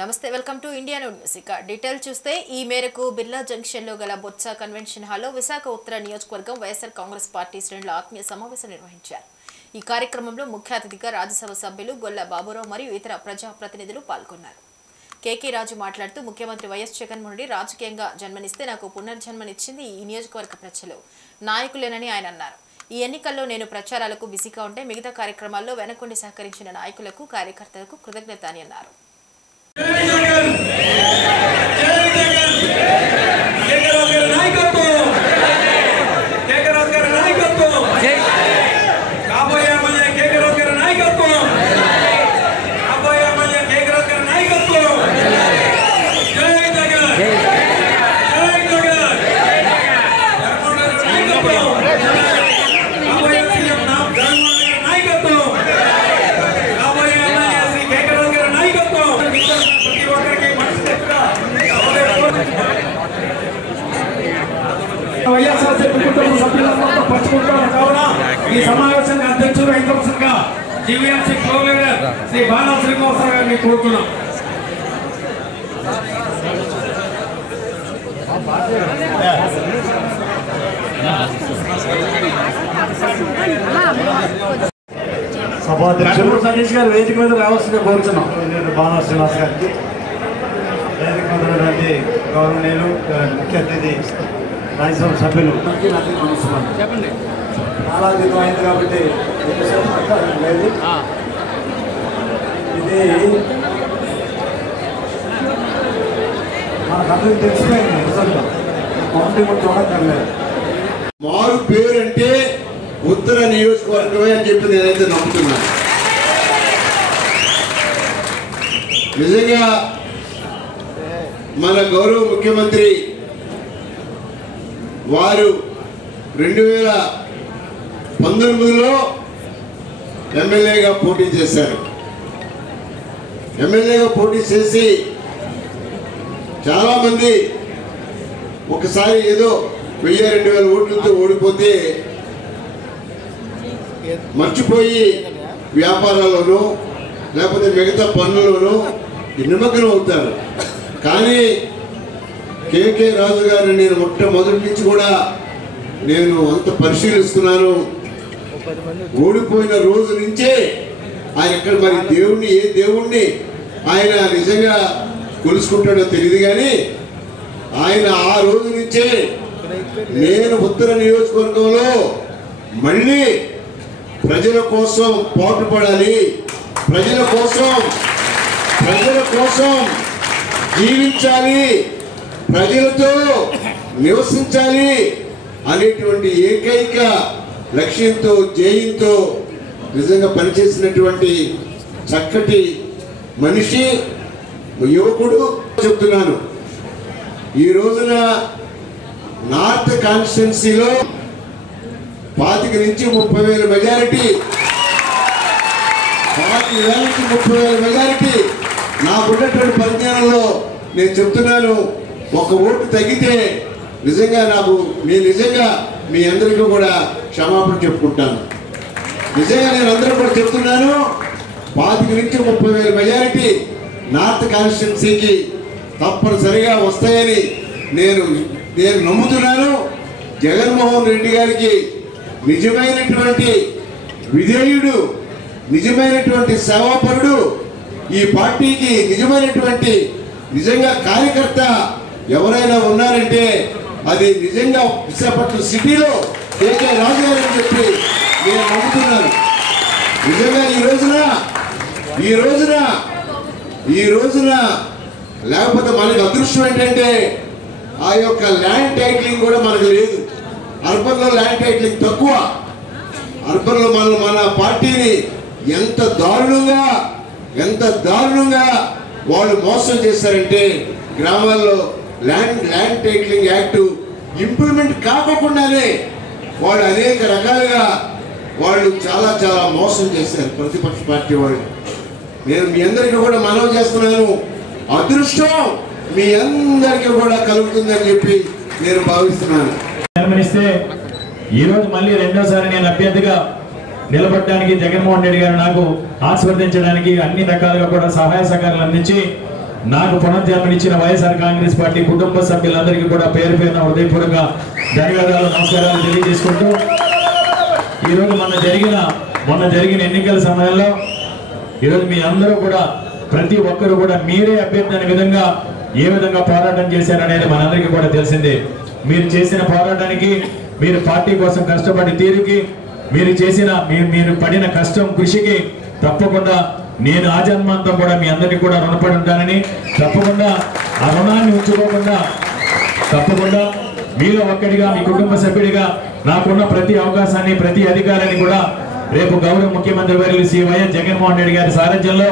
నమస్తే welcome to India news. Detail చూస్తే ఈ మేరకు బిర్లా జంక్షన్ లో గల బొత్స కన్వెన్షన్ హాల్లో విశాఖ ఉత్తర నియోజకవర్గం వైఎస్ఆర్ కాంగ్రెస్ పార్టీ శ్రేణుల ఆత్మీయ సమావేశం నిర్వహించారు. ఈ కార్యక్రమంలో ముఖ్య అతిథిగా రాజ్యసభ సభ్యులు గొల్ల బాబురావు మరియు ఇతర ప్రజా ప్రతినిధులు పాల్గొన్నారు. కేకే రాజు మాట్లాడుతూ ముఖ్యమంత్రి వైఎస్ జగన్మోహన్ రెడ్డి రాజకీయంగా జన్మనిస్తే నాకు పునర్జన్మనిచ్చింది ఈ నియోజకవర్గ ప్రజలు నాయకులేనని ఆయన అన్నారు. ఈ ఎన్నికల్లో నేను ప్రచారాలకు బిజీగా ఉంటే మిగతా కార్యక్రమాల్లో వెనకుండి సహకరించిన నాయకులకు కార్యకర్తలకు కృతజ్ఞత అని అన్నారు. ఈ సమావేశానికి అధ్యక్షుడు ఐదవసంగా GVMC floor leader Shri Bala Srinivasarao గారిని కోరుతున్నాం. సభాధ్యక్షుడు సతీష్ గారు వేదిక మీద రావాల్సిందిగా కోరుతున్నాం. బాలా శ్రీనివాస్ గారికి వేదిక మీద గౌరవనీయులు ముఖ్య అతిథి రాజ్యసభ సభ్యులు చెప్పండి. చాలా దినం అయింది కాబట్టి లేదు. ఇది మనకందరికి తెలిసిపోయింది. రిజల్ట్ మొదటి కూడా చూడక్కర్లేదు. మారు పేరు అంటే ఉత్తర నియోజకవర్గమే అని చెప్పి నేనైతే నమ్ముతున్నాను. నిజంగా మన గౌరవ ముఖ్యమంత్రి వారు 2019లో ఎమ్మెల్యేగా పోటీ చేశారు. ఎమ్మెల్యేగా పోటీ చేసి చాలామంది ఒకసారి ఏదో 1000-2000 ఓట్లతో ఓడిపోతే మర్చిపోయి వ్యాపారాల్లోనూ లేకపోతే మిగతా పనుల్లోనూ నిమగ్నం అవుతారు. కానీ కేకే రాజు గారిని నేను మొట్టమొదటి నుంచి కూడా నేను అంత పరిశీలిస్తున్నాను. ఓడిపోయిన రోజు నుంచే ఆయన ఎక్కడ మరి దేవుణ్ణి ఏ దేవుణ్ణి ఆయన నిజంగా కొలుసుకుంటాడో తెలియదు, కానీ ఆయన ఆ రోజు నుంచే నేను ఉత్తర నియోజకవర్గంలో మళ్ళీ ప్రజల కోసం పాటుపడాలి, ప్రజల కోసం జీవించాలి, ప్రజలతో నివసించాలి అనేటువంటి ఏకైక లక్ష్యంతో జయంతో నిజంగా పనిచేసినటువంటి చక్కటి మనిషి యువకుడు చెప్తున్నాను. ఈ రోజున నార్త్ కాన్స్టిట్యున్సీలో 25,000 నుంచి 30,000 మెజారిటీ, 25,000 నుంచి 30,000 మెజారిటీ నాకున్నటువంటి పరిజ్ఞానంలో నేను చెప్తున్నాను. ఒక ఓటు తగ్గితే నిజంగా నిజంగా మీ అందరికీ కూడా క్షమాపణ చెప్పుకుంటాను. నిజంగా నేను అందరూ కూడా చెప్తున్నాను. 25,000 నుంచి 30,000 మెజారిటీ నార్త్ కాన్స్టిట్యున్సీకి తప్పనిసరిగా వస్తాయని నేను నమ్ముతున్నాను. జగన్మోహన్ రెడ్డి గారికి నిజమైనటువంటి విధేయుడు, నిజమైనటువంటి సేవాపరుడు, ఈ పార్టీకి నిజంగా కార్యకర్త ఎవరైనా ఉన్నారంటే అది నిజంగా విశాఖపట్నం సిటీలో కేకే రాజు గారు అని చెప్పి నేను నమ్ముతున్నాను. నిజంగా ఈ రోజున లేకపోతే మనకి అదృష్టం ఏంటంటే ఆ యొక్క ల్యాండ్ టైటిలింగ్ కూడా మనకు లేదు. అర్బన్లో ల్యాండ్ టైటిలింగ్ తక్కువ. అర్బన్లో మన పార్టీని ఎంత దారుణంగా వాళ్ళు మోసం చేశారంటే గ్రామాల్లో ల్యాండ్ టైటిలింగ్ యాక్ట్ ఇంప్లిమెంట్ కాకుండానే వాళ్ళు అనేక రకాలుగా వాళ్ళు చాలా మోసం చేశారు ప్రతిపక్ష పార్టీ వాళ్ళు. నేను మీ అందరికీ కూడా మనవి చేస్తున్నాను, అదృష్టం మీ అందరికీ కూడా కలుగుతుందని చెప్పి నేను భావిస్తున్నాను. ఈ రోజు మళ్ళీ రెండోసారి నేను అభ్యర్థిగా నిలబడడానికి జగన్మోహన్ రెడ్డి గారు నాకు ఆశీర్వదించడానికి అన్ని రకాలుగా కూడా సహాయ సహకారాలు అందించి నాకు పునర్జన్మనిచ్చిన వైఎస్ఆర్ కాంగ్రెస్ పార్టీ కుటుంబ సభ్యులందరికీ కూడా పేరు పేరున హృదయపూర్వక ధన్యవాదాలు, నమస్కారాలు తెలియజేసుకుంటూ ఈరోజు మొన్న జరిగిన ఎన్నికల సమయంలో ఈరోజు మీ అందరూ కూడా ప్రతి ఒక్కరు కూడా మీరే అభ్యర్థి అనే విధంగా ఏ విధంగా పోరాటం చేశారనేది మనందరికీ కూడా తెలిసిందే. మీరు చేసిన పోరాటానికి, మీరు పార్టీ కోసం కష్టపడి తీరుకి, మీరు పడిన కష్టం కృషికి తప్పకుండా నేను ఆ జన్మాంతం కూడా మీ అందరికీ కూడా రుణపడి ఉంటానని, తప్పకుండా ఆ రుణాన్ని ఉంచుకోకుండా తప్పకుండా మీలో ఒక్కడిగా, మీ కుటుంబ సభ్యుడిగా నాకున్న ప్రతి అవకాశాన్ని, ప్రతి అధికారాన్ని కూడా రేపు గౌరవ ముఖ్యమంత్రి వర్యులు శ్రీ వైఎస్ జగన్మోహన్ రెడ్డి గారి సారథ్యంలో,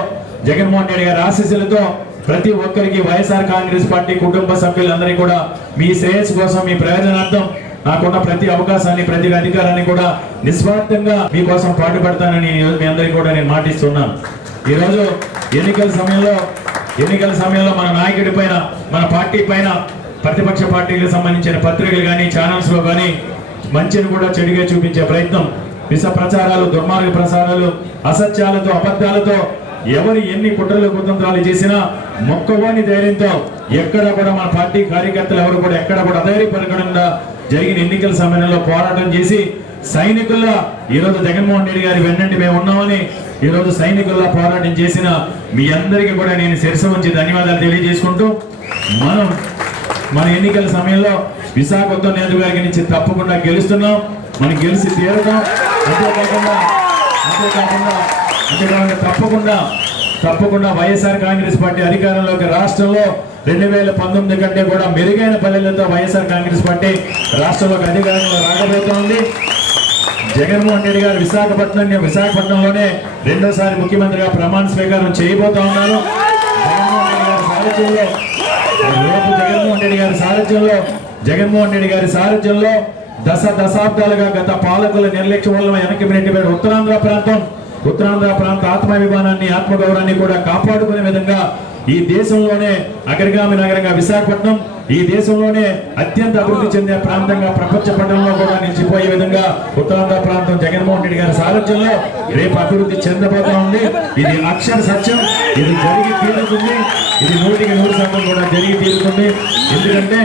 జగన్మోహన్ రెడ్డి గారి ఆశీస్సులతో ప్రతి ఒక్కరికి వైఎస్ఆర్ కాంగ్రెస్ పార్టీ కుటుంబ సభ్యులందరికీ కూడా మీ శ్రేయస్సు కోసం, మీ ప్రయోజనార్థం నాకున్న ప్రతి అవకాశాన్ని, ప్రతి అధికారాన్ని కూడా నిస్వార్థంగా మీకోసం పాటుపడతానని మీ అందరికీ కూడా నేను మాటిస్తున్నాను. ఈరోజు ఎన్నికల సమయంలో మన నాయకుడి పైన, మన పార్టీ పైన ప్రతిపక్ష పార్టీలకు సంబంధించిన పత్రికలు కానీ, ఛానల్స్ లో కానీ మంచిని కూడా చెడుగా చూపించే ప్రయత్నం, విష ప్రచారాలు, దుర్మార్గ ప్రసారాలు, అసత్యాలతో, అబద్ధాలతో ఎవరు ఎన్ని కుట్రలు కుతంత్రాలు చేసినా మొక్కవోని ధైర్యంతో ఎక్కడ కూడా మన పార్టీ కార్యకర్తలు ఎవరు కూడా ఎక్కడ కూడా అధైర్యపడకుండా జరిగిన ఎన్నికల సమయంలో పోరాటం చేసి సైనికుల్లా ఈరోజు జగన్మోహన్ రెడ్డి గారి వెన్నంటి మేము ఉన్నామని ఈరోజు సైనికుల్లా పోరాటం చేసిన మీ అందరికీ కూడా నేను శిరస్సు ఉంచి ధన్యవాదాలు తెలియజేసుకుంటూ మన ఎన్నికల సమయంలో విశాఖ ఉత్తర నియోజకవర్గం నుంచి తప్పకుండా గెలుస్తున్నాం. మనం గెలిచి తీరుతాం. అంతేకాకుండా తప్పకుండా వైఎస్ఆర్ కాంగ్రెస్ పార్టీ అధికారంలోకి రాష్ట్రంలో 2019 కంటే కూడా మెరుగైన పల్లెలతో వైఎస్ఆర్ కాంగ్రెస్ పార్టీ రాష్ట్రంలోకి అధికారంలో రాకపోతోంది. జగన్మోహన్ రెడ్డి గారు విశాఖపట్నంలోనే రెండోసారి ముఖ్యమంత్రిగా ప్రమాణ స్వీకారం చేయబోతా ఉన్నారు. జగన్మోహన్ రెడ్డి గారి సారథ్యంలో దశాబ్దాలుగా గత పాలకుల నిర్లక్ష్యం వల్ల వెనక్కి నెట్టిపోయిన ఉత్తరాంధ్ర ప్రాంత ఆత్మాభిమానాన్ని, ఆత్మగౌరవాన్ని కూడా కాపాడుకునే విధంగా ఈ దేశంలోనే అగ్రగామి నగరంగా విశాఖపట్నం, ఈ దేశంలోనే అత్యంత అభివృద్ధి చెందే ప్రాంతంగా ప్రపంచ పట్టణంలో కూడా నిలిచిపోయే విధంగా ఉత్తరాంధ్ర ప్రాంతం జగన్మోహన్ రెడ్డి గారి సారథ్యంలో రేపు అభివృద్ధి చెందబోతా ఉంది. ఇది అక్షర సత్యం. ఇది జరిగి తీరుతుంది. ఇది 100% కూడా జరిగి తీరుతుంది. ఎందుకంటే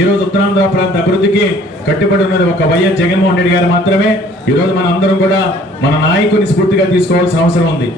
ఈరోజు ఉత్తరాంధ్ర ప్రాంత అభివృద్ధికి కట్టుబడి ఉన్నది ఒక వైఎస్ జగన్మోహన్ రెడ్డి గారు మాత్రమే. ఈరోజు మన అందరం కూడా మన నాయకుని స్ఫూర్తిగా తీసుకోవాల్సిన అవసరం ఉంది.